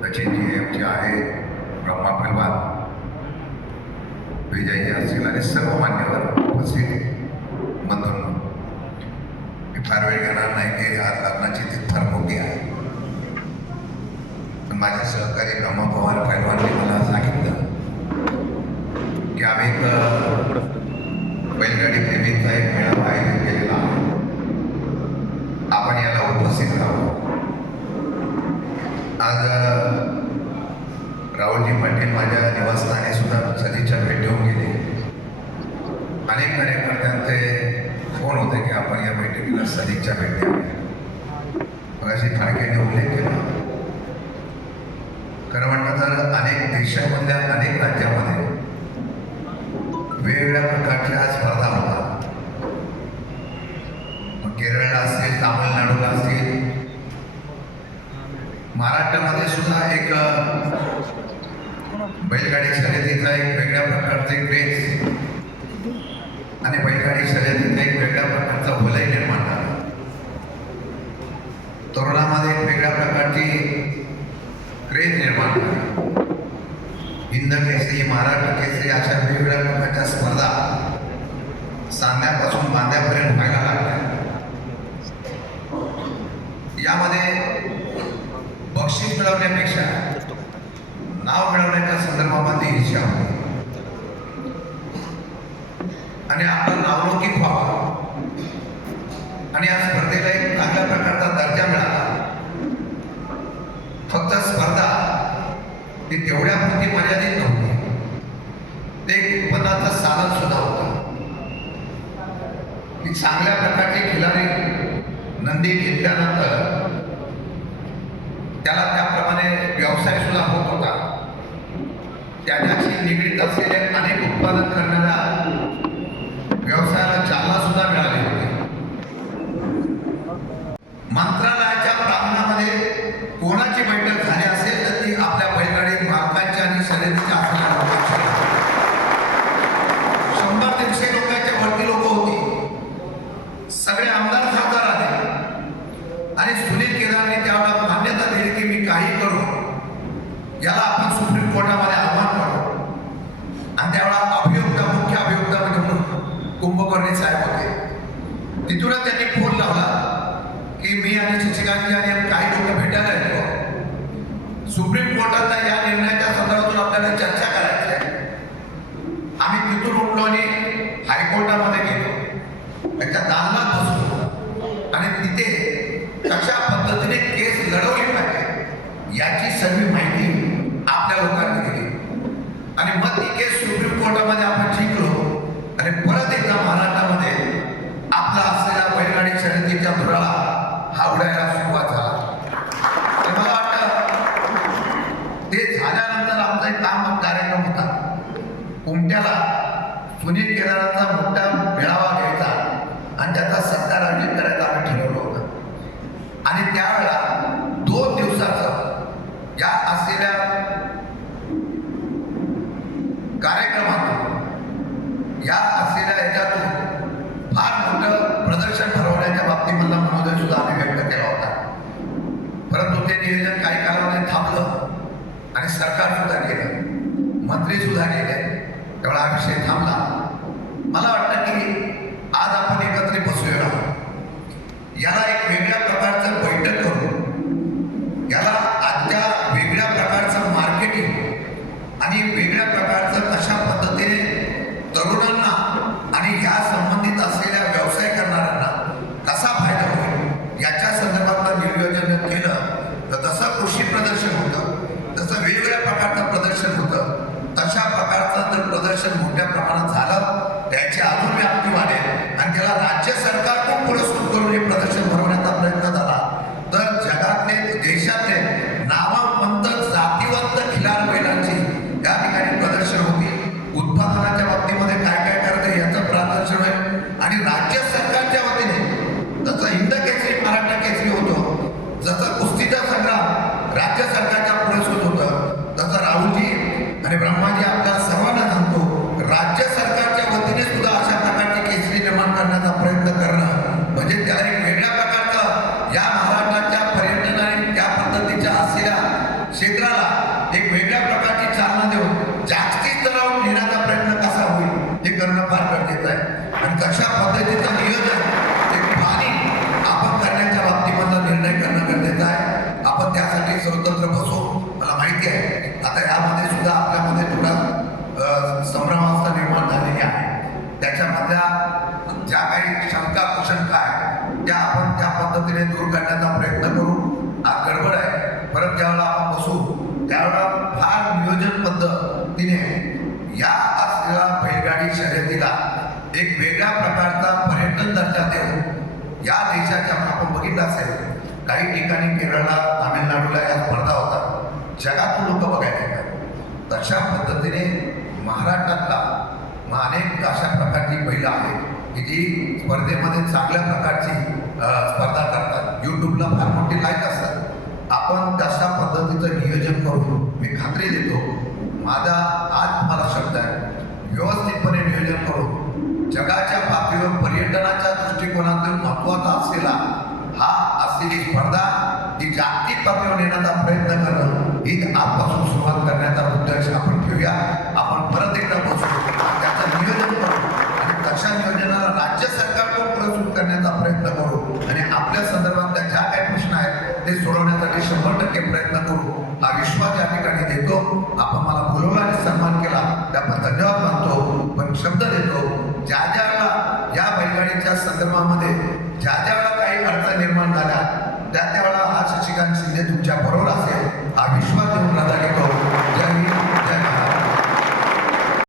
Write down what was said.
सचिनजी आमचे आहेत, ब्रह्मा पहलवान विजयजी असतील आणि सर्व मान्यवर उपस्थित बंधूंनो, मी फार वेळ घेणार नाही की आज लग्नाची ती फार मोठी आहे. पण माझे सहकारी ब्रह्मा पवार पहलवानने मला सांगितलं की आम्ही एक बैलगाडी प्रेमींचा एक मेळावा आयोजित केलेला आहे, आपण याला उपस्थित राहावं. आज राहुलजी पाटील माझ्या निवासस्थानी सुद्धा सदिच्छा भेट देऊन गेले. अनेक कार्यकर्त्यांचे फोन होते की आपण या बैठकीला सदिच्छा भेट द्यावी. मग अशी ठाणकेने उल्लेख केला. खरं म्हणलं तर अनेक देशामधल्या अनेक राज्यामध्ये वेगवेगळ्या प्रकारच्या स्पर्धा होतात. मग केरळला असतील, तामिळनाडूला असतील, महाराष्ट्रामध्ये सुद्धा एक बैलगाडी शर्यतीचा एक वेगळ्या प्रकारचे क्रेज आणि बैलगाडी शर्यतीचा एक वेगळ्या प्रकारचा भलई निर्माण झाला. तरुणामध्ये एक वेगळ्या प्रकारची क्रेज निर्माण झाली. हिंद केसरी, महाराष्ट्र केसरी अशा वेगवेगळ्या प्रकारच्या स्पर्धा सांध्यापासून बांध्यापर्यंत व्हायला लागल्या. यामध्ये बक्षीस मिळवण्यापेक्षा नाव मिळवण्याच्या संदर्भामध्ये इच्छा होती आणि आपण नावलौकिक व्हावा आणि या स्पर्धेला एक चांगल्या प्रकारचा दर्जा मिळाला. फक्त स्पर्धा ही तेवढ्यापुरती मर्यादित नव्हती, ते एक उत्पन्नाचं साधन सुद्धा होतं. की चांगल्या प्रकारचे खिलाडी नंदी घेतल्यानंतर त्याला त्याप्रमाणे व्यवसाय सुद्धा होत होता. त्याच्याशी निगडीत असलेले अनेक उत्पादन करणाऱ्या व्यवसायाला चालना सुद्धा मिळाली होती. मंत्रालयाच्या प्रांगणामध्ये कोणाची बैठक झाली असेल तर ती आपल्या बैलगाडी मालकांच्या आणि शर्यतीच्या असणाऱ्या लोकांची. 100-150 लोकांच्या वरती लोक होती. सगळे आमदार खासदार आले आणि सुनील केदारने त्यावेळेला मान्यता दिली की मी काही करू, याला आपण सुप्रीम कोर्टामध्ये आव्हान करू. आणि त्यावेळेला अभियोक्ता, मुख्य अभियोक्ता म्हणून कुंभकर्णी साहेब होते. तिथूनच त्यांनी फोन लावला की मी आणि शशिकांतजी आणि काही लोक भेटायला येतो, सुप्रीम कोर्टातल्या या निर्णयाच्या संदर्भातून आपल्याला चर्चा करायची आहे. आम्ही तिथून उठलो आणि हायकोर्टामध्ये गेलो. त्याच्या दालनात बसलो आणि तिथे कशा पद्धतीने केस लढवली पाहिजे याची सर्व माहिती आपल्या लोकांनी दिली आणि मग ती केस सुप्रीम कोर्टामध्ये आपण जिंकलो आणि परत एकदा महाराष्ट्रामध्ये आपला असलेला बैलगाडी शर्यतीच्या धुराळा हा उडायला सुरुवात झाला. मला वाटतं ते झाल्यानंतर आमचा एक काम कार्यक्रम होता. कुमट्याला सुनील केदारांचा मोठा मेळावा घ्यायचा आणि त्याचा सत्कार आयोजित करायचा आम्ही ठरवलं होतं. आणि त्यावेळेला 2 दिवसाचं या असलेल्या कार्यक्रमातून, या असलेल्या याच्यातून फार मोठं प्रदर्शन ठरवण्याच्या बाबतीमधला मनोदय सुद्धा आम्ही व्यक्त केला होता. परंतु ते नियोजन काही कालावधी थांबलं आणि सरकार सुद्धा गेलं, मंत्री सुद्धा गेले. तेवढा हा विषय थांबला. मला वाटतं की आज आपण एकत्रित बसूया, याला एक वेगळ्या प्रकारचं बैठक करून याला आजच्या वेगळ्या प्रकारचं मार्केटिंग आणि वेगळ्या प्रकारचं कशा पद्धतीने तरुणांना आणि या संबंधित असलेल्या व्यवसाय करणाऱ्यांना कसा फायदा होईल याच्या संदर्भातलं नियोजन केलं तर जसं कृषी प्रदर्शन होतं, तसं वेगवेगळ्या प्रकारचं प्रदर्शन होतं, तशा प्रकारचं जर प्रदर्शन मोठ्या प्रमाणात झालं त्याची अजून व्याप्ती वाढेल आणि त्याला राज्य सरकारकडून पुरस्कृत करून हे प्रदर्शन भरवण्याचा प्रयत्न झाला तर जगातले, देशातले नामवंत, जातीवंत खिलार बैलांची या ठिकाणी प्रदर्शन होती. उत्पादनाच्या बाबतीमध्ये काय काय करते याचं प्रदर्शन होईल आणि राज्य सरकारच्या वतीने जसं हिंद केसरी, महाराष्ट्र केसरी होतं, जसं कुस्तीचा संग्राम राज्य सरकारच्या पुरस्कृत होतं, तसं राहुलजी आणि ब्रह्माजी आपल्या सर्वांना सांगतो राज्य सरकारच्या वतीने सुद्धा अशा प्रकारची केसरी निर्माण करण्याचा प्रयत्न करणं म्हणजे त्याला एक वेगळ्या प्रकारचा क्षेत्राला एक वेगळ्या प्रकारची चालना देऊन जागतिक स्तरावर नेण्याचा प्रयत्न कसा होईल हे करणं फार गरजेचं आहे. आणि कशा पद्धतीचं नियोजन एक प्लॅनिंग आपण करण्याच्या बाबतीमधला निर्णय करणं गरजेचं आहे. आपण त्यासाठी स्वतंत्र बसू. मला माहिती आहे आता यामध्ये सुद्धा आपल्यामध्ये थोडा संभ्रमावस्था निर्माण झालेली आहे. त्याच्यामधल्या ज्या काही शंका कुशंका आहेत त्या आपण त्या पद्धतीने दूर करण्याचा प्रयत्न करू. आज गडबड आहे, परत ज्यावेळेला आपण बसू त्यावेळेला फार नियोजन पद्धतीने या असलेल्या बैलगाडी शर्यतीला एक वेगळ्या प्रकारचा पर्यटन दर्जा देऊन या देशाच्या आपण बघितलं असेल काही ठिकाणी केरळला तामिळनाडूला या स्पर्धा होतात, जगातून लोक बघायला येतात. तशा पद्धतीने महाराष्ट्रातला अनेक अशा प्रकारची बैलं आहेत की जी स्पर्धेमध्ये चांगल्या प्रकारची स्पर्धा करतात. यूट्यूबला फार मोठी लाईक असतात. आपण तशा पद्धतीचं नियोजन करून मी खात्री देतो, माझा आज मला शब्द आहे, व्यवस्थितपणे नियोजन करून जगाच्या पातळीवर पर्यटनाच्या दृष्टिकोनातून महत्त्वाचा असलेला हा असलेली स्पर्धा ही जागतिक पातळीवर नेण्याचा प्रयत्न करणं ही आजपासून सुरुवात करण्याचा उद्देश आपण ठेवूया. आपण परत एकदा बसू, त्याचं नियोजन करू आणि तशा नियोजनाला राज्य सरकारकडून प्रस्तुत करण्याचा प्रयत्न करू आणि आपल्या संदर्भातल्या ज्या काही प्रश्न आहेत ते सोडवण्यासाठी 100% प्रयत्न करू. हा विश्वास या ठिकाणी देतो. आपण मला बोलवला आणि सन्मान केला त्याबद्दल धन्यवाद मानतो. पण शब्द देतो, ज्या ज्या वेळेला या बैलगाडीच्या संदर्भामध्ये ज्या ज्या वेळेला काही अडचण निर्माण झाल्या त्या त्यावेळेला हा शशिकांत शिंदे तुमच्या बरोबर असेल हा विश्वास देऊन